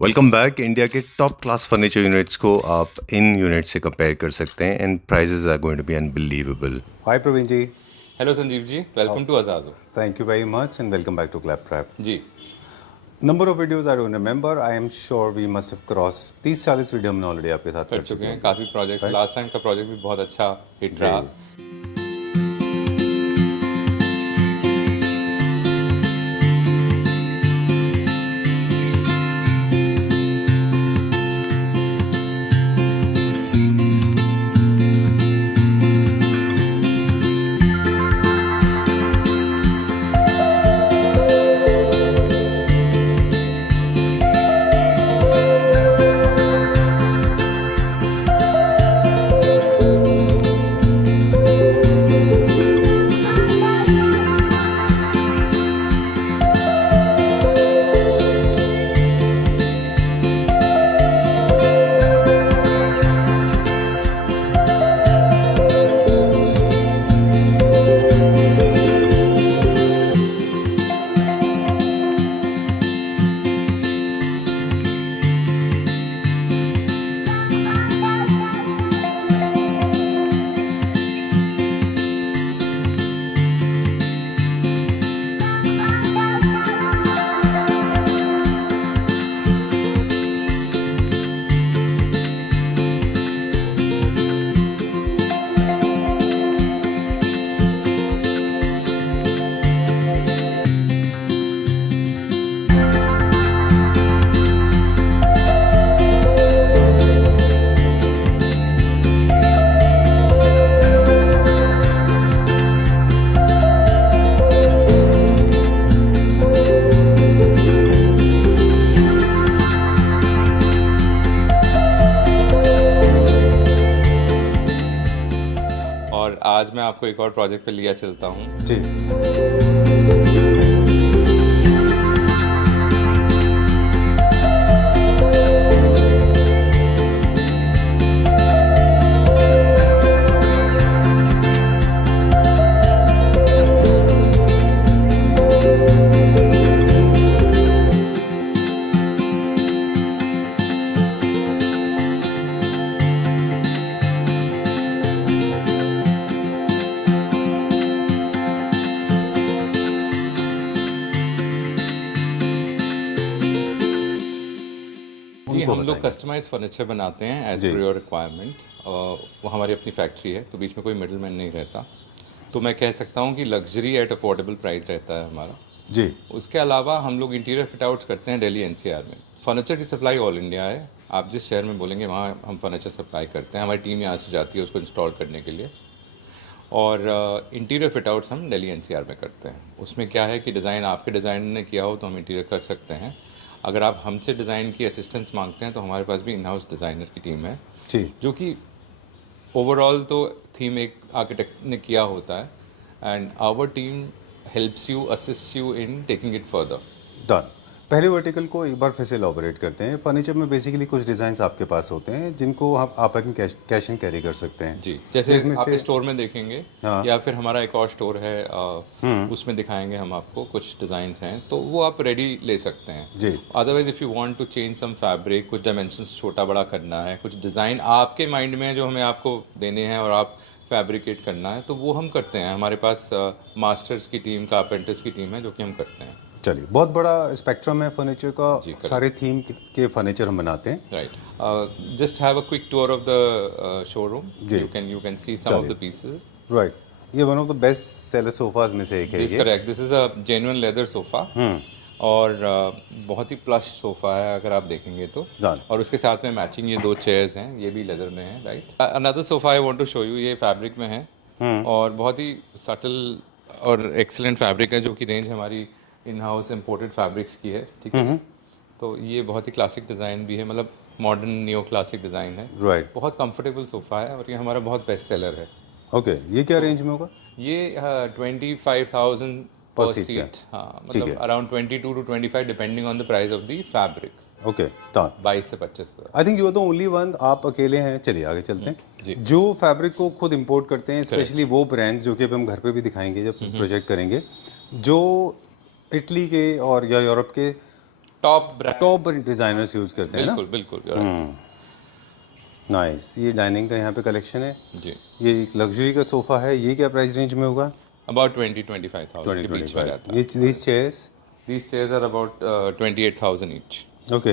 Welcome back. India के top class furniture units को आप इन यूनिट से कंपेयर कर सकते हैं and prices are going to be unbelievable. Hi Praveen ji. Hello Sanjeev ji, welcome to Ajazo. Thank you very much and welcome back to Claptrap. जी Number of videos I don't remember. I am sure we must have crossed 30-40 वीडियो हमने ऑलरेडी आपके साथ कर चुके हैं, होंगे। काफ़ी projects. Last time का प्रोजेक्ट भी बहुत अच्छा हिट रहा। और आज मैं आपको एक और प्रोजेक्ट पे लिया चलता हूँ। जी जी उनको हम लोग बताएंगे। कस्टमाइज फर्नीचर बनाते हैं एज जी। Per your requirement. वो हमारी अपनी फैक्ट्री है, तो बीच में कोई मिडिल मैन नहीं रहता। तो मैं कह सकता हूँ कि लग्जरी एट अफोर्डेबल प्राइस रहता है हमारा। जी उसके अलावा हम लोग इंटीरियर फिट आउट्स करते हैं दिल्ली एनसीआर में। फर्नीचर की सप्लाई ऑल इंडिया है, आप जिस शहर में बोलेंगे वहाँ हम फर्नीचर सप्लाई करते हैं। हमारी टीम यहाँ से जाती है उसको इंस्टॉल करने के लिए। और इंटीरियर फिट आउट्स हम दिल्ली एनसीआर में करते हैं। उसमें क्या है कि डिज़ाइन आपके डिज़ाइन ने किया हो तो हम इंटीरियर कर सकते हैं। अगर आप हमसे डिज़ाइन की असिस्टेंस मांगते हैं तो हमारे पास भी इन हाउस डिज़ाइनर की टीम है, जी जो कि ओवरऑल तो थीम एक आर्किटेक्ट ने किया होता है and our team helps you, assist you in taking it further. Done. पहले वर्टिकल को एक बार फिर से एलॉबरेट करते हैं। फर्नीचर में बेसिकली कुछ डिज़ाइन्स आपके पास होते हैं जिनको आप अपनी कैश एंड कैरी कर सकते हैं। जी, जैसे जिसमें आप से स्टोर में देखेंगे हाँ। या फिर हमारा एक और स्टोर है, उसमें दिखाएंगे हम आपको कुछ डिज़ाइंस हैं, तो वो आप रेडी ले सकते हैं। जी otherwise if you want to change some fabric, कुछ डायमेंशंस छोटा बड़ा करना है, कुछ डिज़ाइन आपके माइंड में है जो हमें आपको देने हैं और आप फैब्रिकेट करना है, तो वो हम करते हैं। हमारे पास मास्टर्स की टीम, कारपेंटर्स की टीम है जो कि हम करते हैं। चलिए, बहुत बड़ा स्पेक्ट्रम है फर्नीचर का। जी, correct. सारे थीम के फर्नीचर हम बनाते हैं। Right, just have a quick tour of the showroom. जी। You can see some of चलिए। The pieces. राइट, ये one of the best seller sofas में से एक है दिस ये। Correct, this is a genuine leather sofa. और बहुत ही प्लश सोफा है अगर आप देखेंगे तो। जान। और उसके साथ में मैचिंग ये दो चेयर्स हैं, ये भी लेदर में है। Right, another sofa I want to show you, ये फैब्रिक में है और बहुत ही सटल और एक्सीलेंट फैब्रिक है, जो कि रेंज हमारी इन हाउस इम्पोर्टेड फैब्रिक्स की है। ठीक है, तो ये बहुत ही क्लासिक डिज़ाइन भी है, मतलब मॉडर्न नियो क्लासिक डिज़ाइन है। राइट, बहुत कंफर्टेबल सोफ़ा है और ये हमारा बहुत बेस्ट सेलर है। ओके। ये क्या रेंज में होगा? ये 25,000 पर पर सीट सीट। हाँ, ठीक मतलब है। Around 22 to 25 depending on the price of the fabric. Okay, done. 22 से 25 हज़ार। I think you are the only one, आप अकेले हैं। चलिए आगे चलते जी। हैं। जो फैब्रिक को खुद इंपोर्ट करते हैं, स्पेशली वो ब्रांड जो कि अब हम घर पे भी दिखाएंगे जब प्रोजेक्ट करेंगे, जो इटली के और या यूरोप के top brand, top designers use करते हैं ना। बिल्कुल बिल्कुल you're right. नाइस, ये डाइनिंग का यहाँ पे कलेक्शन है। जी, ये एक लग्जरी का सोफ़ा है, ये क्या प्राइस रेंज में होगा? about 20-25,000 के बीच में रहता है। ये these chairs, These chairs are about 28,000 each. okay,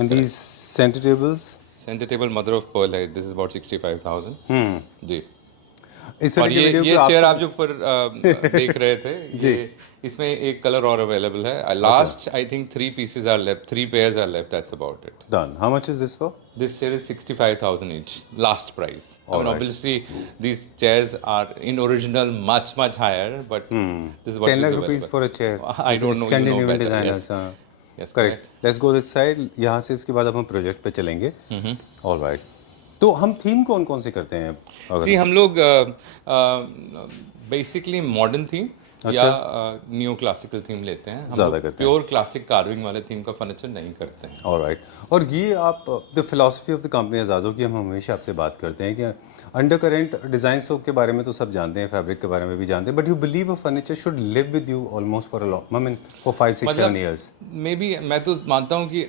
and these center tables, Center table mother of pearl है, this is about 65,000. जी। इस और तरह की वीडियो ये पे चेयर आप जो ऊपर देख रहे थे, ये इसमें एक कलर और अवेलेबल है। Last I think 3 pieces are left, 3 pairs are left, that's about it. Done. How much is this for? This chair is 65,000 each, last price. I mean, obviously these chairs are in original much higher, but this is what 10 is lakh available. rupees for a chair. I don't know, you know Scandinavian better. designers, Yes. हाँ। Yes, correct. Let's go this side. यहाँ से इसके बाद अब हम प्रोजेक्ट पे चलेंगे। ऑलराइट, तो हम थीम कौन कौन से करते हैं अगर? सी हम लोग बेसिकली मॉडर्न थीम या न्यू क्लासिकल थीम लेते हैं। हम ज़्यादा करते हैं। प्योर क्लासिक कार्विंग वाले थीम का फर्नीचर नहीं करते हैं। ऑलराइट, और ये आप the philosophy of the company Ajazo की हम हमेशा आपसे बात करते हैं कि अंडर करेंट डिज़ाइन के बारे में तो सब जानते हैं, फैब्रिक के बारे में भी जानते हैं, but you believe a furniture should live with you almost for a long, I mean for 5-6-7 years. May be मैं तो मानता हूँ कि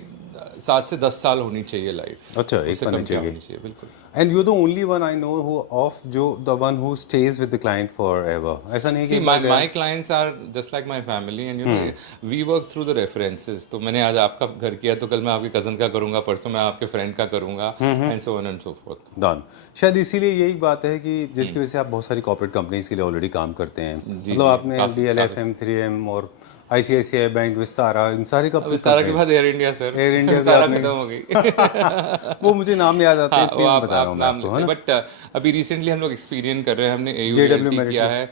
7 से 10 साल होनी चाहिए लाइफ। अच्छा, एक उससे कम फर्नीचर क्या की। होनी चाहिए, बिल्कुल। And you the only one I know who of जो the one who stays with the client forever, ऐसा नहीं See, कि my clients are just like my family, and you know we work through the references. तो मैंने आज आपका घर किया तो कल मैं आपके कजन का करूंगा, परसों मैं आपके फ्रेंड का करूंगा, and so on and so forth. Done. शायद इसीलिए यही बात है कि जिसकी वजह से आप बहुत सारी कॉर्पोरेट कंपनीज के लिए ऑलरेडी काम करते हैं। मतलब आपने DLF, M3M और ICICI बैंक, विस्तारा, इन सारी का विस्तारा के बाद air India sir, air India सारा खत्म हो गई। वो मुझे नाम याद आता है इसलिए मैं बता रहा हूँ आपको, है ना। बट अभी रिसेंटली हम लोग एक्सपीरियंस कर रहे हैं, हमने AULT किया है,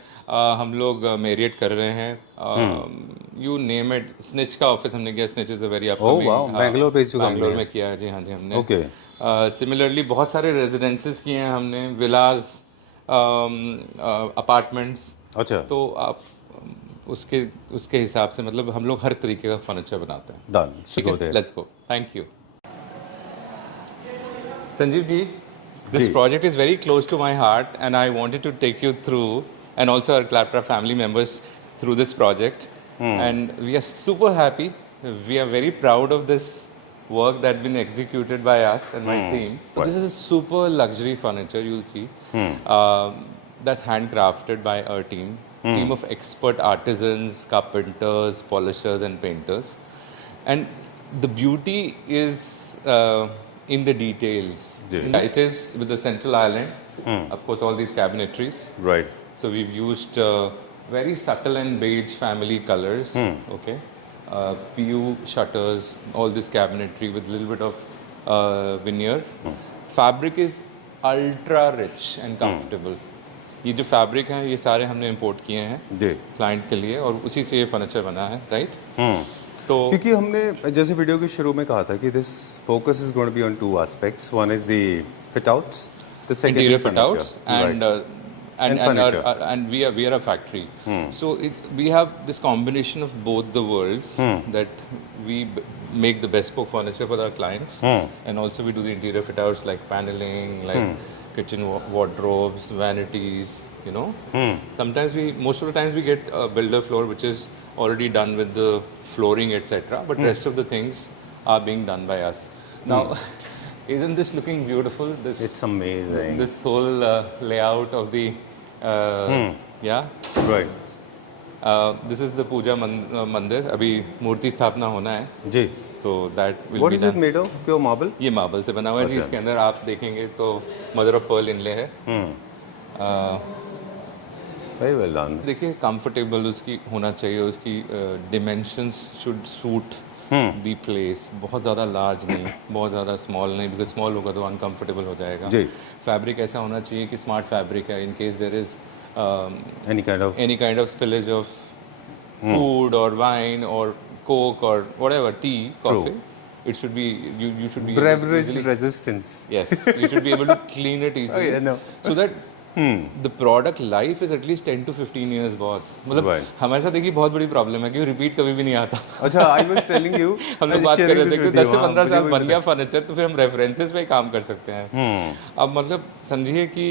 हम लोग मेरिट कर रहे हैं, यू नेम इट। स्निच का ऑफिस हमने किया, snitch is a very upcoming, wow, Bangalore बेस्ड जो बैंगलोर में किया है। जी हाँ जी, हमने ओके। सिमिलरली बहुत सारे रेजिडेंसेस किए हैं हमने, विलाज, अपार्टमेंट्स। अच्छा, तो आप उसके हिसाब से मतलब हम लोग हर तरीके का फर्नीचर बनाते हैं। डन, ठीक है, let's go, thank you. Sanjeev ji, this project is very close to my heart and I wanted to take you through, and also our Claptra family members through this project, and we are super happy, we are very proud of this work that been executed by us and my team. So this is super luxury furniture, you'll see, that's handcrafted by our team of expert artisans, carpenters, polishers and painters, and the beauty is in the details. It is with the central island, of course, all these cabinetries. Right. So we've used very subtle and beige family colors. Okay, PU shutters, all this cabinetry with a little bit of veneer. Fabric is ultra rich and comfortable. ये जो फैब्रिक हैं ये सारे हमने इंपोर्ट किए हैं जी, क्लाइंट के लिए, और उसी से ये फर्नीचर बना है, राइट। तो क्योंकि हमने जैसे वीडियो के शुरू में कहा था कि this focus is going to be on 2 aspects, one is the fit outs, the second interior is fit outs and furniture. and we are a factory, so we have this combination of both the worlds, that we make the bespoke furniture for our clients, and also we do the interior fit outs like paneling, like kitchen wardrobes, vanities, you know. Sometimes most of the times we get a builder floor which is already done with the flooring, etc., but rest of the things are being done by us now. Isn't this looking beautiful? It's amazing. This whole layout of the yeah, right. this is the puja मंदिर, अभी मूर्ति स्थापना होना है, जी, तो that will what be is it done. Made of? Pure marble? ये मार्बल से बना हुआ है जी। इसके अंदर आप देखेंगे तो मदर ऑफ पर्ल इनले है। Very well done. देखिए कंफर्टेबल उसकी होना चाहिए, उसकी dimensions should suit the place, बहुत ज़्यादा लार्ज नहीं, बहुत ज़्यादा स्मॉल नहीं, बिकॉज स्मॉल होगा तो अनकंफर्टेबल हो जाएगा। जी। फैब्रिक ऐसा होना चाहिए कि स्मार्ट फैब्रिक है, in case there is any kind of spillage of food or wine or coke or whatever, tea, coffee, it should be you should be beverage easily, resistance. yes, you should be able to clean it easily. yeah, no. So that the product life is at least 10 to 15 years, boss. मतलब Right. हमारे साथ देखिए बहुत बड़ी प्रॉब्लम है कि रिपीट कभी भी नहीं आता। अच्छा, आई वाज टेलिंग यू, हम लोग बात कर रहे थे कि 10 से 15 साल बन गया फर्नीचर, तो फिर हम रेफरेंसेस पे काम कर सकते हैं। अब मतलब समझिए कि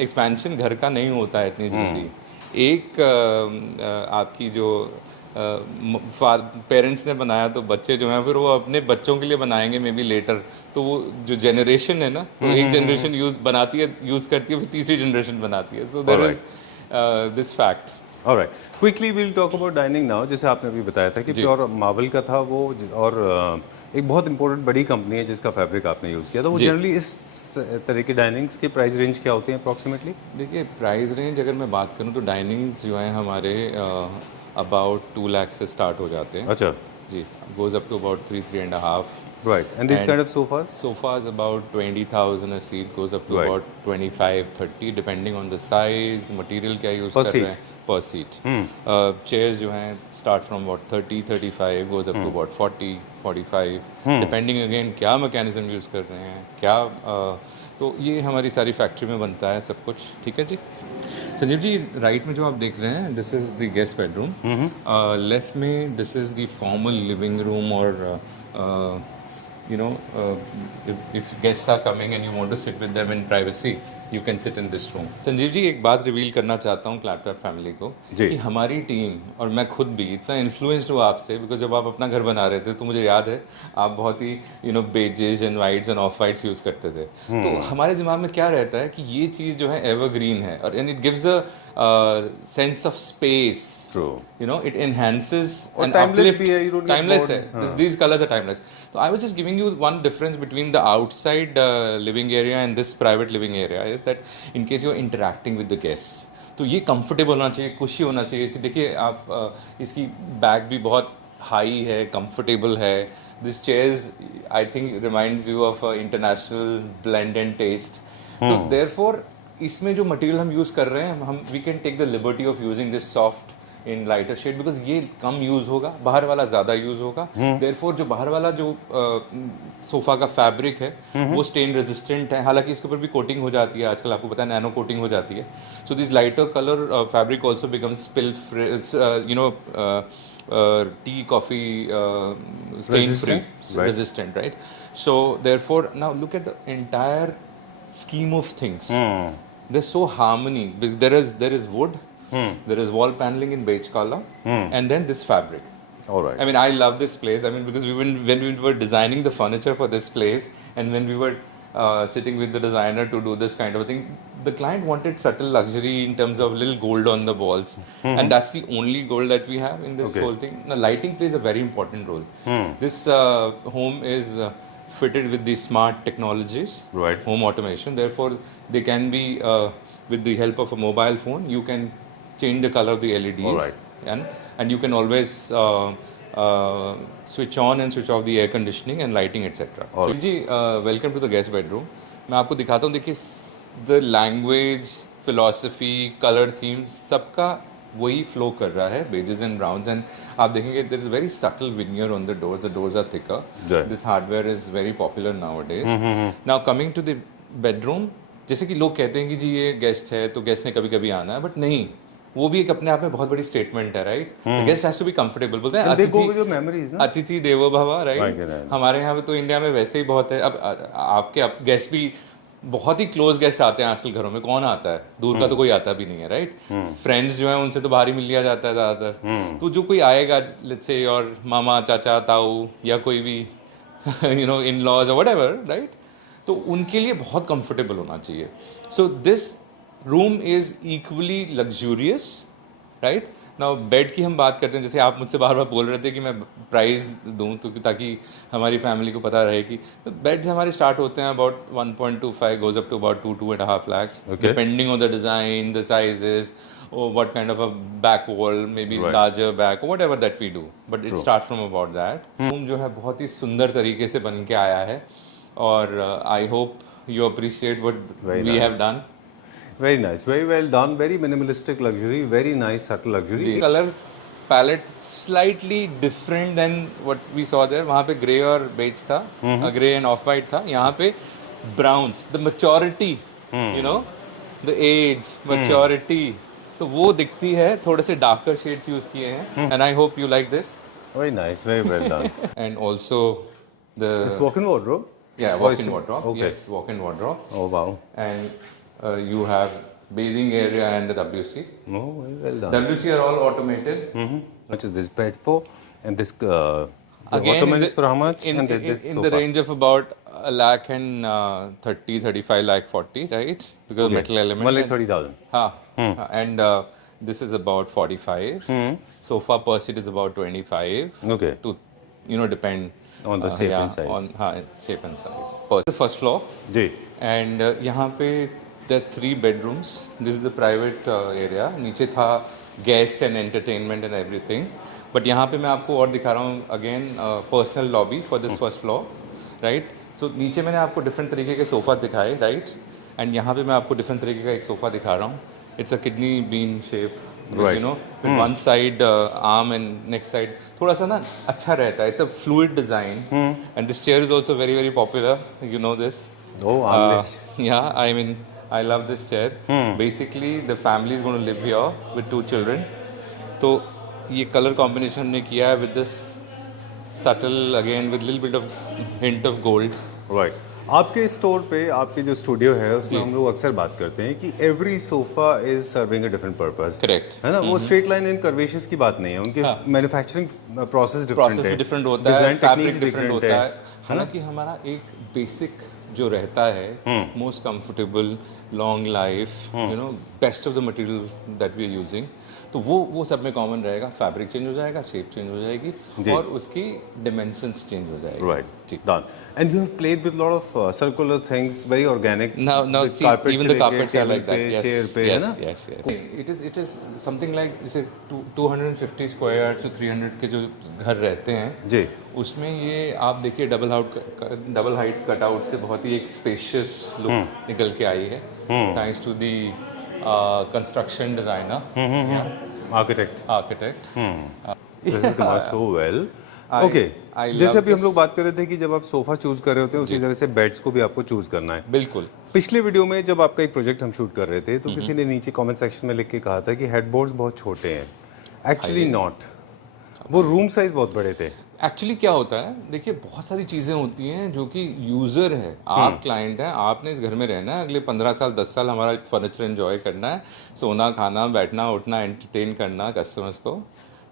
एक्सपेंशन घर का नहीं होता है इतनी जल्दी। एक आपकी जो पेरेंट्स ने बनाया तो बच्चे जो हैं फिर वो अपने बच्चों के लिए बनाएंगे मे बी लेटर, तो वो जो जनरेशन है ना, तो एक जनरेशन यूज़ करती है, फिर तीसरी जनरेशन बनाती है, so there is this fact. Alright, quickly we'll talk about dining now. जैसे आपने अभी बताया था कि प्योर मार्बल का था वो, और एक बहुत इंपॉर्टेंट बड़ी कंपनी है जिसका फैब्रिक आपने यूज़ किया था, वो जनरली इस तरह की डाइनिंग्स के प्राइस रेंज क्या होते हैं अप्रॉक्सीमेटली? देखिए प्राइस रेंज अगर मैं बात करूं तो डाइनिंग्स जो हैं हमारे अबाउट 2 लाख से स्टार्ट हो जाते हैं। अच्छा, जी, goes up to about 3-3.5। Right, and this kind of sofas? Sofas about 20,000 a seat, goes up to about 25-30 depending on the size, material क्या यूज़ कर रहे हैं per seat. Chairs जो हैं start from what 30-35 goes up to about 40-45 depending again क्या mechanism use कर रहे हैं क्या, तो ये हमारी सारी फैक्ट्री में बनता है सब कुछ, ठीक है जी। संजीव जी, राइट में जो आप देख रहे हैं this is the guest bedroom, left में this is the formal living room, और you know, if guests are coming and you want to sit with them in privacy, you can sit in this room. Sanjeev ji, एक बात रिवील करना चाहता हूँ क्लैपटॉप फैमिली को कि हमारी टीम और मैं खुद भी इतना इन्फ्लुएंस्ड हुआ आपसे, बिकॉज जब आप अपना घर बना रहे थे तो मुझे याद है आप बहुत ही beiges and whites and off whites use करते थे। तो हमारे दिमाग में क्या रहता है कि ये चीज़ जो है एवरग्रीन है, और and it gives a sense of space, it enhances and timeless भी है, you don't get timeless bored. है, these colors are timeless. So I was just giving you one difference between the outside living area and this private living area is that in case you are interacting with the guests, तो ये comfortable होना चाहिए, खुशी होना चाहिए इसकी। देखिए आप इसकी बैक भी बहुत हाई है, comfortable है, this chairs I think reminds you of international blend and taste. तो therefore इसमें जो मटेरियल हम यूज़ कर रहे हैं, हम we can take the liberty of using this soft in lighter shade, because ये कम यूज़ होगा, बाहर वाला ज़्यादा यूज़ होगा। देयरफॉर जो बाहर वाला जो सोफ़ा का फैब्रिक है वो स्टेन रेजिस्टेंट है, हालांकि इसके ऊपर भी कोटिंग हो जाती है आजकल, आपको पता है नैनो कोटिंग हो जाती है। So this lighter colour fabric also becomes spill tea, coffee, stain free, resistant, right? So therefore now look at the entire scheme of things. There's so harmony. There is wood, there is wall paneling in beige color, and then this fabric. All right. I mean, I love this place. I mean, because when we were designing the furniture for this place, and when we were sitting with the designer to do this kind of thing, the client wanted subtle luxury in terms of little gold on the walls, and that's the only gold that we have in this whole thing. Now, lighting plays a very important role. This home is fitted with the smart technologies, right? Home automation. Therefore, they can be with the help of a mobile phone, you can change the color of the LEDs, all right, and you can always switch on and switch off the air conditioning and lighting, etc. So जी, welcome to the guest bedroom. मैं आपको दिखाता हूँ, देखिए the language, philosophy, color themes सबका वही फ्लो कर रहा है, बेजेस एंड ब्राउन्स, एंड आप देखेंगे there is very subtle veneer on the doors are thicker, this hardware is very popular nowadays. Now coming to the bedroom, जैसे कि लोग कहते हैं कि जी ये गेस्ट है तो गेस्ट ने कभी कभी आना है, बट नहीं, वो भी एक अपने आप में बहुत बड़ी स्टेटमेंट है, right? Guest has to be comfortable. बोलते हैं अतिथि देवो भव, राइट? हमारे यहाँ पे तो इंडिया में वैसे ही बहुत है। अब आपके गेस्ट भी बहुत ही क्लोज गेस्ट आते हैं आजकल घरों में, कौन आता है? दूर का तो कोई आता भी नहीं है, राइट? फ्रेंड्स जो है उनसे तो बाहर ही मिल लिया जाता है ज़्यादातर। तो जो कोई आएगा, लेट्स से और मामा, चाचा, ताऊ या कोई भी इन लॉज और व्हाटएवर, राइट? तो उनके लिए बहुत कंफर्टेबल होना चाहिए। So this room is equally luxurious, right? Now bed की हम बात करते हैं, जैसे आप मुझसे बार बार बोल रहे थे कि मैं प्राइस दूं तो ताकि हमारी फैमिली को पता रहे कि तो बेड्स हमारे स्टार्ट होते हैं about 1.25 goes up to about 2.5 lakhs, depending on the design, the sizes, or what kind of a back wall, maybe larger back, or whatever that we do, but it starts from about that. Room जो है बहुत ही सुंदर तरीके से बन के आया है, और I hope you appreciate what we have done. Very nice, very well done, very minimalistic luxury, very nice subtle luxury. Color palette slightly different than what we saw there. वहाँ पे grey और beige था, grey and off white था. यहाँ पे browns, the maturity, the age, maturity, तो वो दिखती है, थोड़े से darker shades use किए हैं, and I hope you like this. Very nice, very well done. And also this walk-in wardrobe. Yeah, walk-in wardrobe. Okay. Yes, walk-in wardrobe. Oh wow. And you have bathing area and the WC. Oh, very well done. WC are all automated. much is this bed for? And this the Again, ottoman is for how much? And this in the sofa. range of about a lakh and 30, 35 lakh 40, right? Because metal element. 1,30,000. And this is about 45. Sofa per seat is about 25. Okay. To depend On the shape and size. on shape and size. The first floor. जी. And यहाँ पे there are 3 bedrooms. This is the private area. नीचे था guest and entertainment and everything. But यहाँ पे मैं आपको और दिखा रहा हूँ again personal lobby for this first floor, right? So नीचे मैंने आपको different तरीके के सोफा दिखाए, right? And यहाँ पे मैं आपको different तरीके का एक सोफा दिखा रहा हूँ. It's a kidney bean shape. Right. With one side arm and next side थोड़ा सा ना अच्छा रहता है. It's a fluid design. And this chair is also very very popular. You know this. Oh, armrest. Yeah, I mean, I love this chair. Basically, the family is going to live here with 2 children. तो ये color combination हमने किया है with this subtle again with little bit of hint of gold. Right. आपके स्टोर पे आपके जो स्टूडियो है उसमें हम लोग अक्सर बात करते हैं कि every sofa is serving a different purpose. Correct. है ना? वो स्ट्रेट लाइन एंड कर्वेशंस की बात नहीं है. उनके मैन्युफैक्चरिंग प्रोसेस डिफरेंट Process है. भी different होता है, design fabric techniques different different होता है. है. हालांकि हमारा एक बेसिक जो रहता है most comfortable long life best of the material that we are using, तो वो सब में कॉमन रहेगा. फैब्रिक चेंज हो जाएगा, शेप चेंज हो जाएगी और उसकी डिमेंशंस चेंज हो जाएगी. Right. Done. And you have played with a lot of circular things, very organic. Now with see, carpet even से the लेके carpets are table like that. पे, Yes, chair पे, है ना? yes. It is something like जैसे 250 square to 300 के जो घर रहते हैं जी. उसमें ये आप देखिए डबल हाइट कटआउट से बहुत ही एक स्पेशियस लुक निकल के आई है, thanks to the construction designer Architect. Architect. This is done so well. I Okay. love जैसे अभी हम this. लोग बात कर रहे थे कि जब आप सोफा चूज कर रहे होते हैं उसी तरह से बेड्स को भी आपको चूज करना है. बिल्कुल. पिछले वीडियो में जब आपका एक प्रोजेक्ट हम शूट कर रहे थे तो किसी ने नीचे कमेंट सेक्शन में लिख के कहा था कि हेडबोर्ड्स बहुत छोटे हैं. Actually not. वो रूम साइज बहुत बड़े थे. एक्चुअली क्या होता है, देखिए बहुत सारी चीज़ें होती हैं जो कि यूज़र है, आप क्लाइंट हैं, आपने इस घर में रहना है, अगले 15 साल 10 साल हमारा फर्नीचर एंजॉय करना है, सोना खाना बैठना उठना एंटरटेन करना कस्टमर्स को,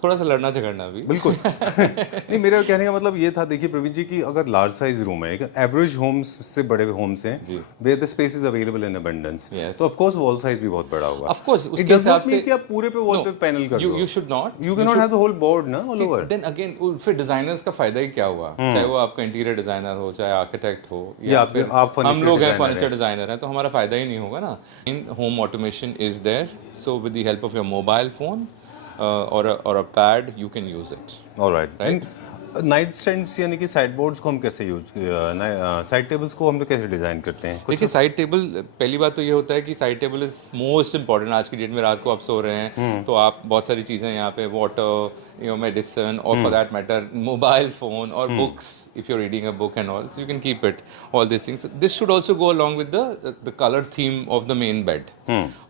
थोड़ा सा लड़ना झगड़ना भी. बिल्कुल. नहीं, मेरा कहने का मतलब ये था, देखिए प्रवीण जी, कि अगर लार्ज साइज रूम है, एवरेज होम्स से बड़े होम्स हैं where the space is available in abundance, Yes. तो ऑफ कोर्स वॉल साइज भी बहुत बड़ा होगा. ऑफ कोर्स इट उसके डज हिसाब नॉट से मीन कि आप पूरे पे वॉल पे पैनल कर दो. You should not, you can not have the whole board ना ऑल ओवर. देन अगेन फिर डिजाइनर्स का फायदा ही क्या हुआ, चाहे वो आपका इंटीरियर डिजाइनर हो, चाहे आर्किटेक्ट हो, या फिर आप हम furniture लोग हैं designer फर्नीचर डिजाइनर हैं, तो हमारा फायदा ही नहीं होगा ना. In home automation is there, so with the help of your mobile phone और a pad you can use it. Alright. Night stands यानी कि साइड बोर्ड्स को हम कैसे यूज, साइड टेबल्स को हम लोग कैसे डिजाइन करते हैं? देखिए साइड टेबल, पहली बात तो ये होता है कि side table is most important. आज की डेट में रात को आप सो रहे हैं तो आप बहुत सारी चीज़ें यहाँ पे, वाटर, मेडिसिन, और for that matter mobile phone और books, if you are reading a book and all, you can keep it all this things. This should also go along with the colour theme of the main bed.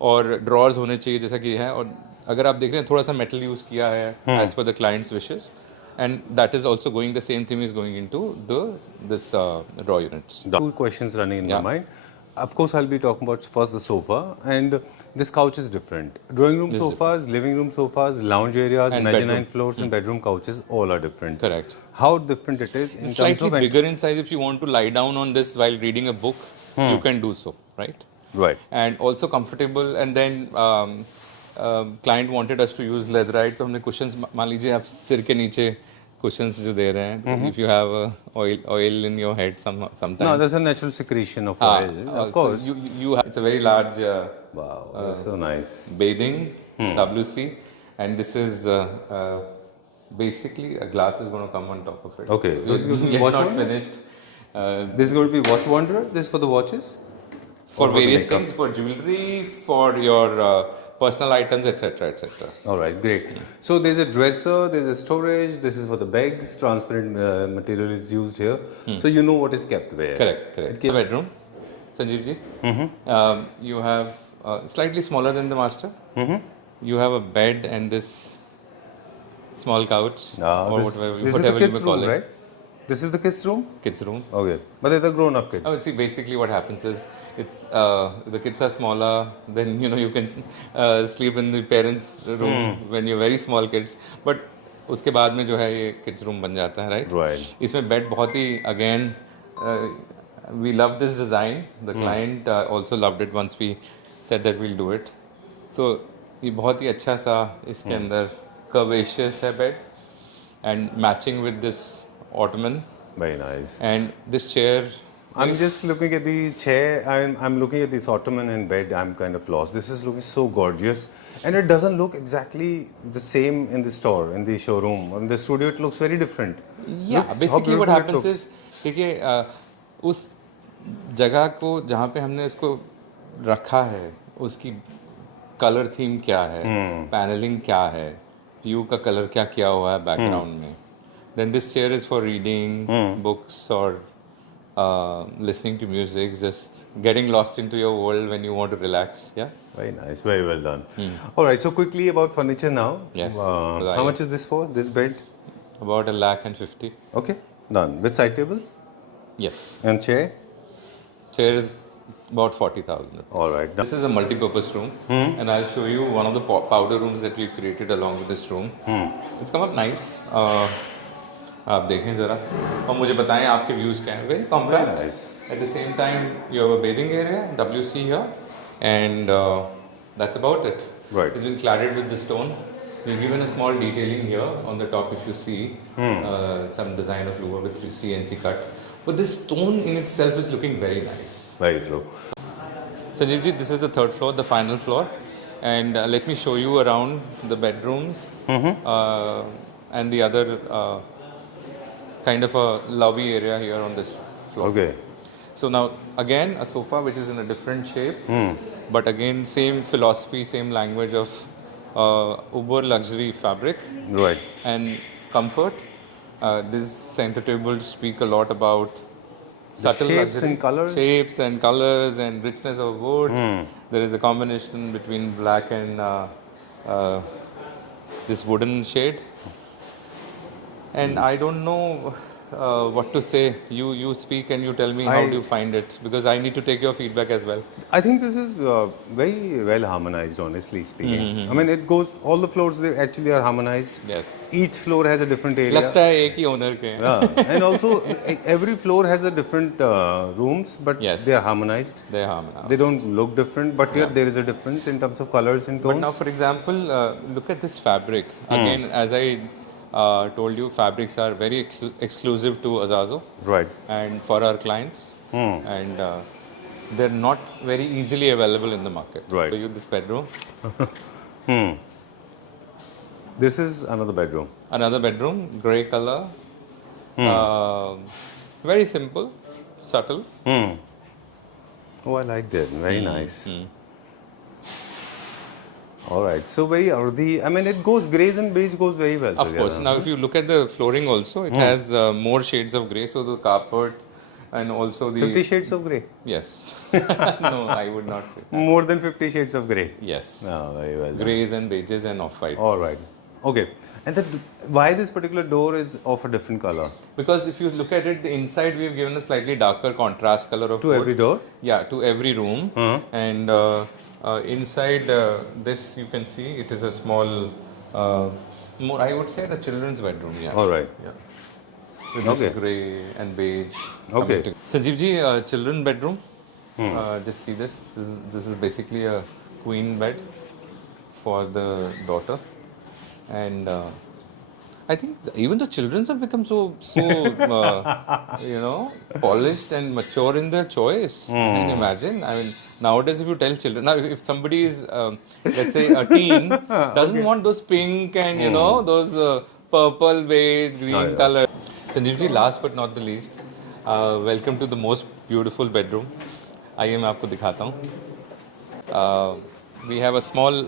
और drawers होने चाहिए जैसा कि है, और अगर आप देख रहे हैं थोड़ा सा मेटल यूज किया है as per the clients wishes, and that is also going, the same theme is going into this draw units. Two questions running in my mind. Of course, I'll be talking about first the sofa, and this couch is different. Drawing room sofas, living room sofas, lounge areas, And mezzanine bedroom. floors, and bedroom couches all are different. Correct. How different it is in terms Slightly of bigger in size. If you want to lie down on this while reading a book, you can do so, right? Right. And also comfortable. And then client wanted us to use leatherite, तो हमने cushions, मान लीजिए आप सिर के नीचे cushions जो दे रहे हैं, if you have oil in your head sometimes. No, there's a natural secretion of oil. Of course. So you have, it's a very large Wow, that's so nice. bathing WC, and this is basically a glass is going to come on top of it. Okay. This This is is watch not wonder? finished. This is going to be watch wanderer. This is for the watches. For Or for the various makeup? things, for jewelry, for your personal items, etc., etc. All right, great. So there's a dresser, there's a storage. This is for the bags. Transparent material is used here, so you know what is kept where. Correct. The bedroom, Sanjeev ji. You have slightly smaller than the master. You have a bed and this small couch, or This whatever is the you kids' may call room, it. right? This is the kids' room. Kids' room. Okay, but they're the grown-up kids. Oh, see, basically what happens is, it's the kids are smaller, then you can sleep in the parents' room when you're very small kids. But उसके बाद में जो है ये kids room बन जाता है, right? Right. इसमें बेड बहुत ही again we love this design, the client also loved it once we said that we'll do it. So ये बहुत ही अच्छा सा इसके अंदर कर्वेशियस है bed and matching with this ottoman Very nice. and this chair. I'm just looking at the chair. I'm looking at this ottoman and bed. I'm kind of lost. This is looking so gorgeous, and it doesn't look exactly the same in the store, in the showroom, or in the studio. It looks very different. Yeah, Looks- how basically what beautiful it happens looks. is देखिए उस जगह को जहाँ पे हमने इसको रखा है उसकी कलर थीम क्या है, पैनलिंग क्या है, यू का कलर क्या किया हुआ है बैकग्राउंड में. Then this chair is for reading books और listening to music, just getting lost into your world when you want to relax. Yeah. Very nice. Very well done. All right. So quickly about furniture now. Yes. How much is this for? This bed? About 1,50,000. Okay. Done. With side tables Yes. and chair. Chair is about 40,000. All right. Done. This is a multi-purpose room, and I'll show you one of the powder rooms that we created along with this room. It's come up nice. आप देखें ज़रा और मुझे बताएं आपके व्यूज़ क्या हैं. Very compact. Very nice. At the same time, you have a bathing area, WC here, and that's about it. Right. It's been cladded with the stone. We've given a small detailing here on the top if you see some design of louvre with CNC cut. But this stone in itself is looking very nice. Very true. Sanjeev ji, this is the third floor, the final floor, and let me show you around the bedrooms and the other kind of a lobby area here on this floor. Okay. So now again a sofa which is in a different shape, but again same philosophy, same language of uber luxury fabric Right. and comfort. This center table speak a lot about subtle shapes luxury, and colours. shapes and colors and richness of wood. There is a combination between black and this wooden shade. And I don't know what to say. You speak and you tell me how do you find it, because I need to take your feedback as well. I think this is very well harmonized, honestly speaking. I mean, it goes, all the floors, they actually are harmonized. Yes. Each floor has a different area. लगता है एक ही ओनर के हैं. Yeah. And also, every floor has a different rooms, but Yes. they are harmonized. They harmonize. They don't look different, but yet there is a difference in terms of colors and tones. But now, for example, look at this fabric. Again, as I told you, fabrics are very exclusive to Azazo Right. and for our clients, and they're not very easily available in the market. Right. So you this bedroom, This is another bedroom. another bedroom, gray color, very simple, subtle. Oh, I like that. Very nice. All right. So very earthy. I mean, it goes grays and beige goes very well Of together. course. Now, if you look at the flooring also, it has more shades of grey. So the carpet and also the 50 shades of grey. yes. No, I would not say. More than 50 shades of grey. Yes. Oh, very well. Greys and beiges and off whites. All right. Okay. And then why this particular door is of a different color? Because if you look at it, the inside we've given a slightly darker contrast color of To wood. every door? Yeah, to every room. And inside this, you can see it is a small, more I would say the children's bedroom. Yeah. All right. Yeah. With Okay. this grey and beige. Okay. Sanjeev ji, children bedroom. Just see this. This is basically a queen bed for the daughter, and I think even the children have become so polished and mature in their choice. Can you imagine? I mean, nowadays if you tell children, now if somebody is let's say a teen doesn't want those pink and those purple, beige, green color. Sanjeev ji, last but not the least, welcome to the most beautiful bedroom. आइए मैं आपको दिखाता हूँ. We have a small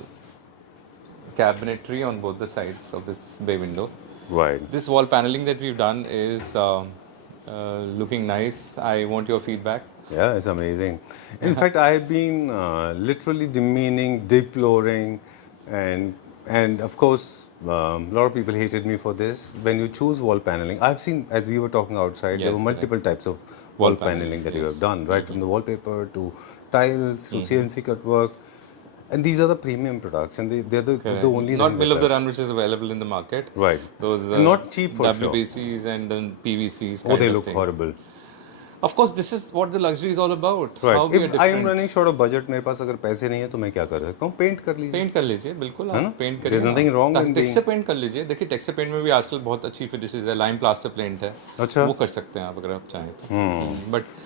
cabinetry on both the sides of this bay window. Right. This wall paneling that we've done is looking nice. I want your feedback. Yeah, it's amazing. In fact, I've been literally demeaning, deploring, and of course, a lot of people hated me for this. When you choose wall paneling, I've seen, as we were talking outside, there Yes, were multiple types of wall paneling that you have done, right? From the wallpaper to tiles to CNC cut work. And these are the premium products, and they're the only Not thing middle of that the run, which is available in the market. Right. Those And not cheap for sure. WBCs and then PVCs. Oh, Kind they of look thing. horrible. Of course, this is what the luxury is all about. Right. How we are If I am different. running short of budget, मेरे पास अगर पैसे नहीं है तो मैं क्या कर सकता हूँ? पेंट कर लीजिए. पेंट कर लीजिए, बिल्कुल आप पेंट करिए. There's nothing wrong in texture paint कर लीजिए. देखिए टेक्सचर पेंट में भी आजकल बहुत अच्छी फिनिशेस है. लाइम प्लास्टर पेंट है. अच्छा. वो कर सकते हैं आप अगर आप चाहें तो. But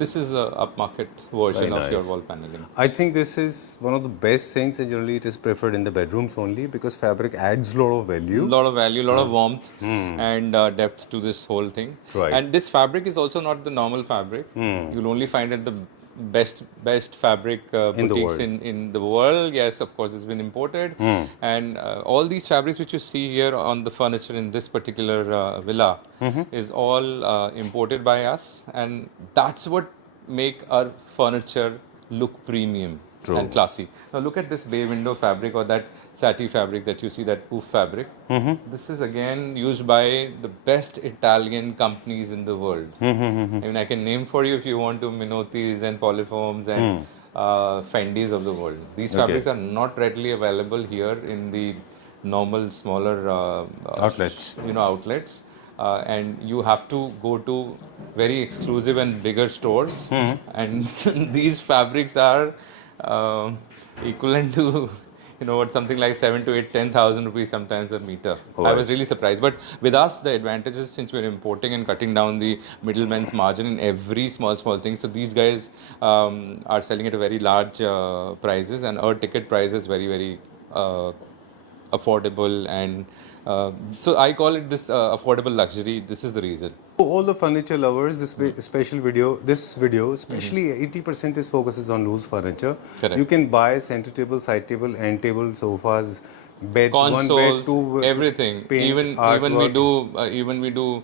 this is a upmarket version of your wall paneling. I think this is one of the best things, and generally it is preferred in the bedrooms only because fabric adds a lot of value. Lot of value, lot of warmth and depth to this whole thing. Right. And this fabric is also not the normal fabric. You'll only find it the best fabric boutiques in the world. Yes, of course, it's been imported. And all these fabrics which you see here on the furniture in this particular villa is all imported by us, and that's what make our furniture look premium and classy. Now look at this bay window fabric or that satin fabric that you see, that poof fabric. This is again used by the best Italian companies in the world. I mean, I can name for you if you want to, Minotti's and Polyfoams and Fendi's of the world. These fabrics are not readily available here in the normal smaller Outlets. outlets. And you have to go to very exclusive and bigger stores. And these fabrics are equivalent to something like 7 to 8, 10,000 rupees sometimes a meter. I was really surprised. But with us, the advantage is, since we're importing and cutting down the middleman's margin in every small thing, so these guys are selling at a very large prices, and our ticket price is very, very affordable, and so I call it this affordable luxury. This is the reason. All the furniture lovers, this video, especially 80% is focuses on loose furniture. Correct. You can buy center table, side table, end table, sofas, beds, Consoles, one bed, two everything. paint, Even we do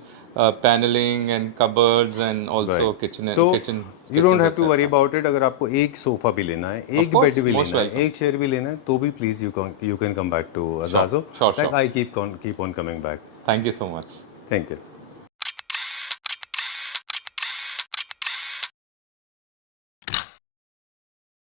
paneling and cupboards and also kitchen. So kitchen. you don't have to worry about it. अगर आपको एक सोफा भी लेना है, एक बेड भी लेना है, एक चेयर भी लेना है, तो भी please you can come back to Azazo. Sure. I keep on coming back. Thank you so much. Thank you.